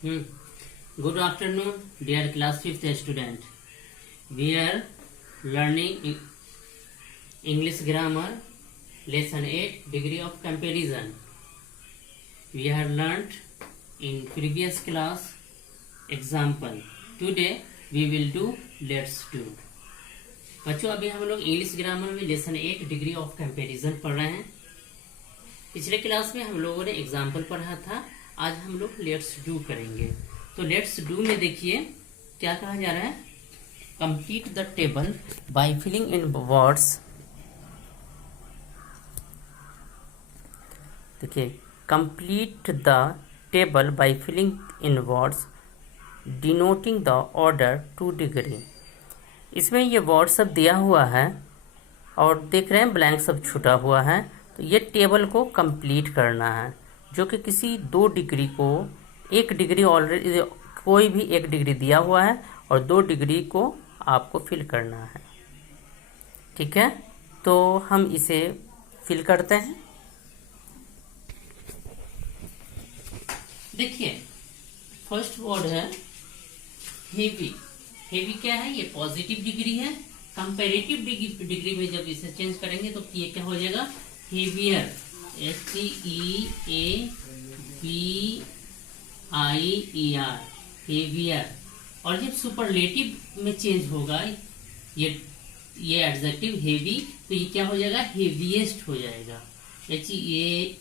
Good afternoon, dear class 5th student. We are learning English grammar, lesson 8, degree of comparison. We have learnt in previous class example. Today we will do let's do. बच्चों अभी हम लोग English grammar में lesson 8 degree of comparison पढ़ रहे हैं। पिछले class में हम लोगों ने एग्जाम्पल पढ़ा था, आज हम लोग लेट्स डू करेंगे। तो लेट्स डू में देखिए क्या कहा जा रहा है, complete the table by filling in words. देखिए, complete the table by filling in words denoting the order to degree. इसमें ये वर्ड सब दिया हुआ है और देख रहे हैं ब्लैंक सब छुटा हुआ है। तो ये टेबल को कंप्लीट करना है, जो कि किसी 2 डिग्री को 1 डिग्री ऑलरेडी, कोई भी 1 डिग्री दिया हुआ है और 2 डिग्री को आपको फिल करना है। ठीक है, तो हम इसे फिल करते हैं। देखिए, फर्स्ट वर्ड है हेवी। हेवी क्या है? ये पॉजिटिव डिग्री है। कंपैरेटिव डिग्री में जब इसे चेंज करेंगे तो ये क्या हो जाएगा? Heavier, HEAVIER, heavier. और जब सुपरलेटिव में चेंज होगा ये एडजेक्टिव हेवी, तो ये क्या हो जाएगा? हेवीएस्ट हो जाएगा। HEAVIEST,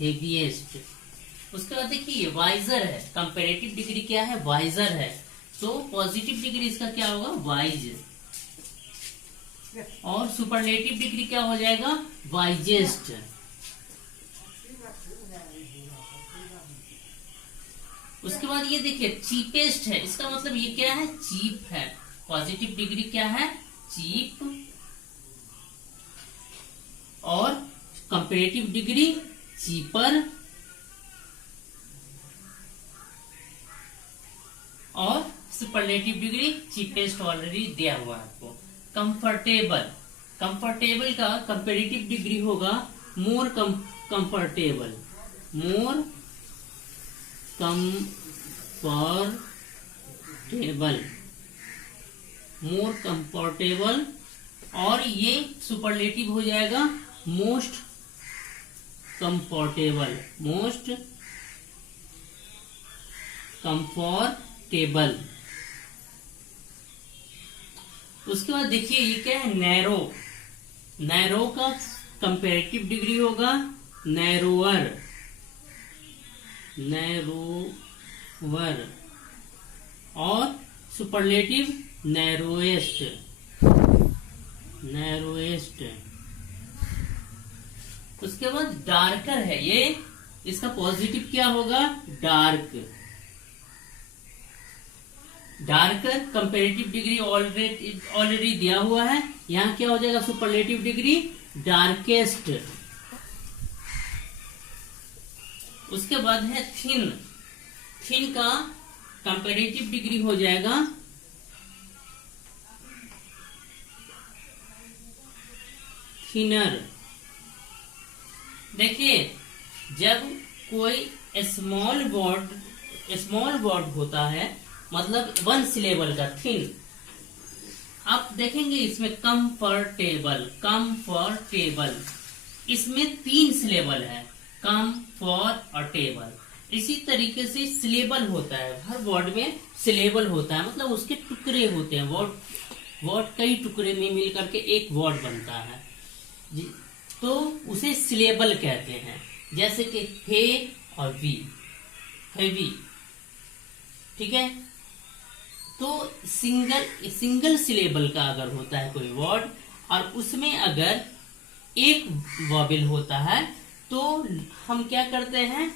heaviest. उसके बाद देखिए वाइजर है। कंपैरेटिव डिग्री क्या है? वाइजर है। तो पॉजिटिव डिग्री इसका क्या होगा? वाइज। और सुपरलेटिव डिग्री क्या हो जाएगा? वाइजेस्ट। उसके बाद ये देखिए चीपेस्ट है। इसका मतलब ये क्या है? चीप है। पॉजिटिव डिग्री क्या है? चीप। और कंपैरेटिव डिग्री चीपर। और सुपरलेटिव डिग्री चीपेस्ट ऑलरेडी दिया हुआ है आपको। कंफर्टेबल, कंफर्टेबल का कंपैरेटिव डिग्री होगा more comfortable, more comfortable, more comfortable. और ये सुपरलेटिव हो जाएगा मोस्ट कंफर्टेबल, मोस्ट कंफर्टेबल। उसके बाद देखिए ये क्या है? नैरो। नैरो का कंपैरेटिव डिग्री होगा नैरोअर, नैरोवर। और सुपरलेटिव नैरोएस्ट, नैरोएस्ट। उसके बाद डार्कर है। ये इसका पॉजिटिव क्या होगा? Dark. Darker comparative degree already दिया हुआ है। यहाँ क्या हो जाएगा? Superlative degree darkest. उसके बाद है थिन। थिन का कंपैरेटिव डिग्री हो जाएगा थिनर। देखिए, जब कोई स्मॉल वर्ड होता है, मतलब 1 सिलेबल का थिन। आप देखेंगे इसमें कंफर्टेबल, कंफर्टेबल, इसमें 3 सिलेबल है, कंफर्टेबल। इसी तरीके से सिलेबल होता है, हर वर्ड में सिलेबल होता है, मतलब उसके टुकड़े होते हैं। वर्ड कई टुकड़े में मिल करके एक वर्ड बनता है, तो उसे सिलेबल कहते हैं। जैसे कि हे और वी, हेवी। ठीक है, तो सिंगल सिलेबल का अगर होता है कोई वर्ड और उसमें अगर एक वॉवेल होता है, तो हम क्या करते हैं?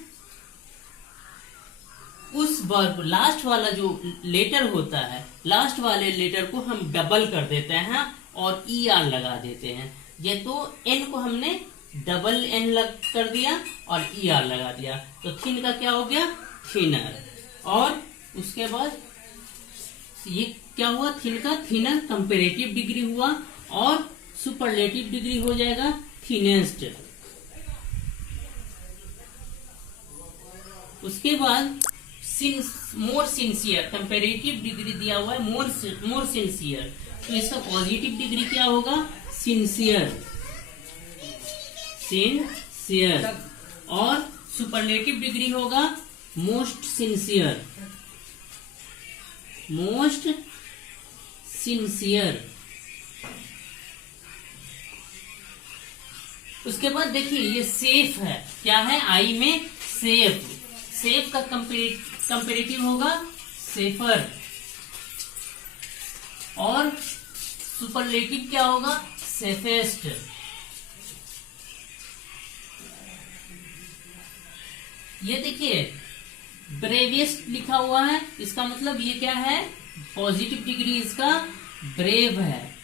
उस वर्ड, लास्ट वाला जो लेटर होता है, लास्ट वाले लेटर को हम डबल कर देते हैं और ER लगा देते हैं। ये तो N को हमने डबल N कर दिया और ER लगा दिया, तो थिन का क्या हो गया? थिनर। और उसके बाद ये क्या हुआ? थिन का थिनर कंपैरेटिव डिग्री हुआ और सुपरलेटिव डिग्री हो जाएगा थिनेस्ट। उसके बाद मोर सिंसियर, कंपेरेटिव डिग्री दिया हुआ है मोर सिंसियर, तो इसका पॉजिटिव डिग्री क्या होगा? Sincere, sincere. और सुपरलेटिव डिग्री होगा मोस्ट सिंसियर, मोस्ट सिंसियर। उसके बाद देखिए ये सेफ है, क्या है? आई में सेफ, सेफ का कंपेरेटिव होगा सेफर। और सुपरलेटिव क्या होगा? सेफेस्ट। ये देखिए ब्रेवेस्ट लिखा हुआ है, इसका मतलब ये क्या है? पॉजिटिव डिग्री इसका ब्रेव है।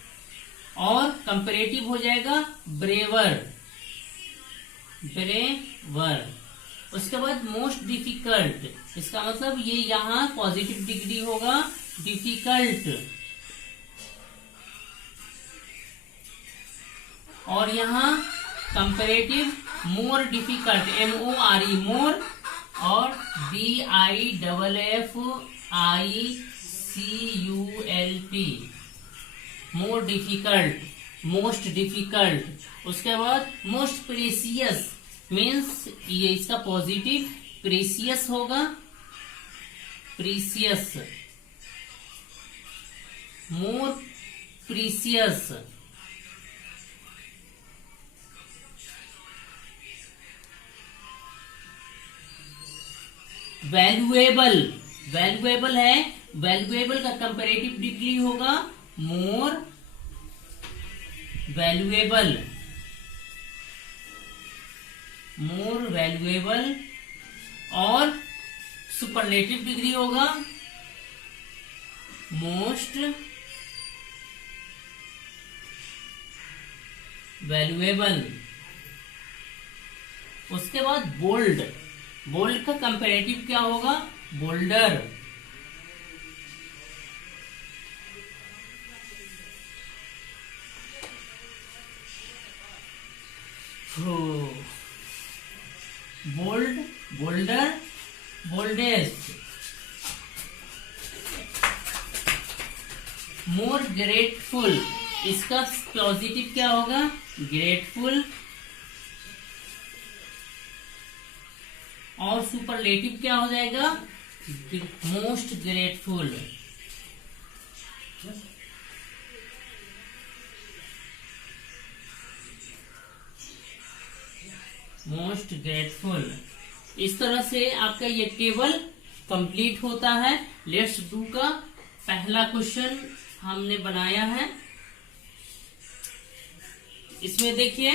और कंपेरेटिव हो जाएगा ब्रेवर, ब्रेवर। उसके बाद मोस्ट डिफिकल्ट, इसका मतलब ये यहां पॉजिटिव डिग्री होगा डिफिकल्ट। और यहां comparative more difficult, MORE more. और DIFFICULT more difficult, most difficult. उसके बाद मोस्ट प्रेसियस मीन्स ये इसका पॉजिटिव प्रेसियस होगा, precious, more precious. Valuable, valuable है, वैल्यूएबल का कंपैरेटिव डिग्री होगा मोर वैल्यूएबल, मोर वैल्यूएबल। और सुपरलेटिव डिग्री होगा मोस्ट वैल्यूएबल। उसके बाद बोल्ड, बोल्ड का कंपैरेटिव क्या होगा? Bolder. Bold, bolder, boldest. More grateful, इसका पॉजिटिव क्या होगा? ग्रेटफुल। और सुपरलेटिव क्या हो जाएगा? Most grateful. Most grateful. इस तरह से आपका ये टेबल कंप्लीट होता है। लेट्स डू का पहला क्वेश्चन हमने बनाया है। इसमें देखिए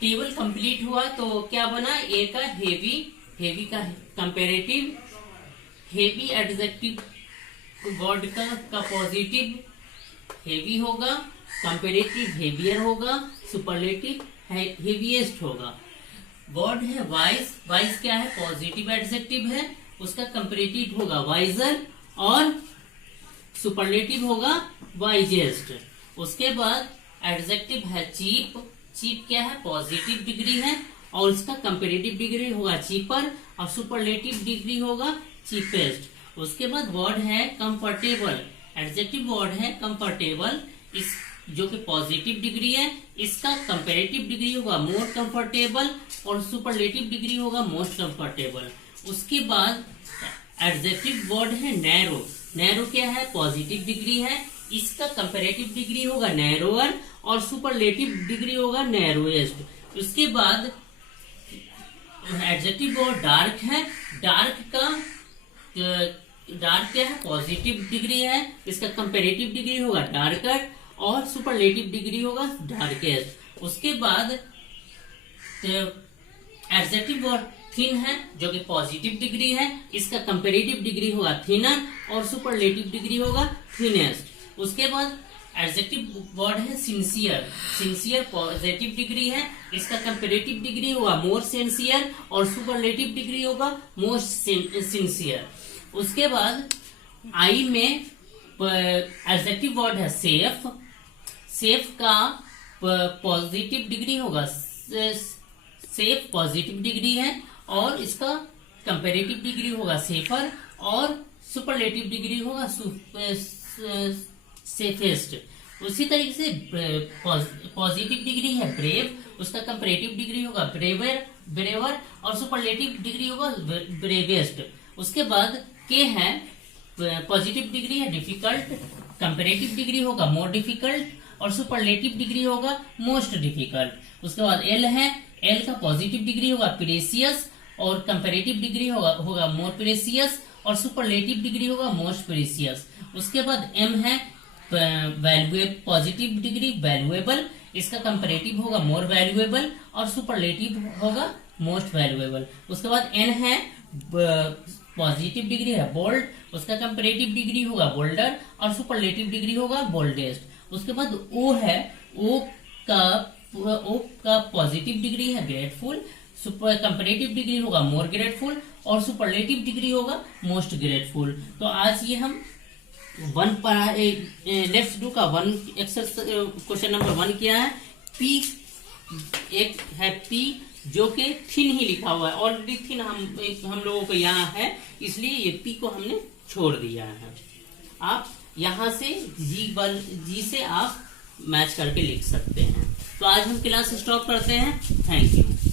टेबल कंप्लीट हुआ तो क्या बना? ए का हेवी, हेवी का कंपेरेटिव, हेवी एडजेक्टिव वर्ड का पॉजिटिव हेवी होगा, कंपेरेटिव हेवियर होगा, सुपरलेटिव हेवीएस्ट होगा। वर्ड है वाइज, वाइज क्या है? पॉजिटिव एडजेक्टिव है, उसका कंपेरेटिव होगा वाइजर और सुपरलेटिव होगा वाइजेस्ट। उसके बाद एडजेक्टिव है चीप, चीप क्या है? पॉजिटिव डिग्री है और उसका कंपेरेटिव डिग्री होगा चीपर और सुपरलेटिव डिग्री होगा चीपेस्ट। उसके बाद वर्ड है कंफर्टेबल, एडजेक्टिव वर्ड है कंफर्टेबल, इस जो कि पॉजिटिव डिग्री है, इसका कंपेरेटिव डिग्री होगा मोर कंफर्टेबल और सुपरलेटिव डिग्री होगा मोस्ट कंफर्टेबल। उसके बाद एडजेक्टिव वर्ड है नैरो, नैरो क्या है? पॉजिटिव डिग्री है, इसका कंपेरेटिव डिग्री होगा नैरोअर और सुपरलेटिव डिग्री होगा नैरोएस्ट। उसके बाद एडजेक्टिव वर्ड डार्क है, डार्क का डार्क क्या है? पॉजिटिव डिग्री है, इसका कंपेरेटिव डिग्री होगा डार्कर और सुपरलेटिव डिग्री होगा डार्केस्ट। उसके बाद एडजेक्टिव वर्ड थिन है जो कि पॉजिटिव डिग्री है, इसका कंपेरेटिव डिग्री होगा थिनर और सुपरलेटिव डिग्री होगा थिनेस्ट। उसके बाद एडजेक्टिव वर्ड है सिंसियर, सिंसियर पॉजिटिव डिग्री है, इसका कंपेरेटिव डिग्री होगा मोर सिंसियर और सुपरलेटिव डिग्री होगा मोस्ट सिंसियर। उसके बाद आई में एडजेक्टिव वर्ड है सेफ, सेफ का पॉजिटिव डिग्री होगा सेफ पॉजिटिव डिग्री है और इसका कंपेरेटिव डिग्री होगा सेफर और सुपरलेटिव डिग्री होगा सेफेस्ट। उसी तरीके से पॉजिटिव डिग्री है ब्रेव, उसका कंपेरेटिव डिग्री होगा ब्रेवर और सुपरलेटिव डिग्री होगा ब्रेवेस्ट। उसके बाद के है पॉजिटिव डिग्री है डिफिकल्ट, कंपेरेटिव डिग्री होगा मोर डिफिकल्ट और सुपरलेटिव डिग्री होगा मोस्ट डिफिकल्ट। उसके बाद एल है, एल का पॉजिटिव डिग्री होगा प्रेसियस और कंपेरेटिव डिग्री होगा मोर प्रेसियस और सुपरलेटिव डिग्री होगा मोस्ट प्रेसियस। उसके बाद एम है पॉजिटिव डिग्री वैल्यूएबल, इसका कंपेरेटिव होगा मोर वैल्यूएबल और सुपरलेटिव होगा मोस्ट वैल्यूएबल। उसके बाद एन है पॉजिटिव डिग्री है बोल्ड, उसका कंपेरेटिव डिग्री होगा बोल्डर और सुपरलेटिव डिग्री होगा बोल्डेस्ट। उसके बाद ओ है, ओ का पॉजिटिव डिग्री है ग्रेटफुल, सुपर कंपेरेटिव डिग्री होगा मोर ग्रेटफुल और सुपरलेटिव डिग्री होगा मोस्ट ग्रेटफुल। तो आज ये हम लेट्स डू का क्वेश्चन नंबर 1 किया है। पी एक है पी जो कि थिन ही लिखा हुआ है, ऑलरेडी थिन हम लोगों को यहाँ है, इसलिए ये पी को हमने छोड़ दिया है। आप यहाँ से जी से आप मैच करके लिख सकते हैं। तो आज हम क्लास स्टॉप करते हैं। Thank you.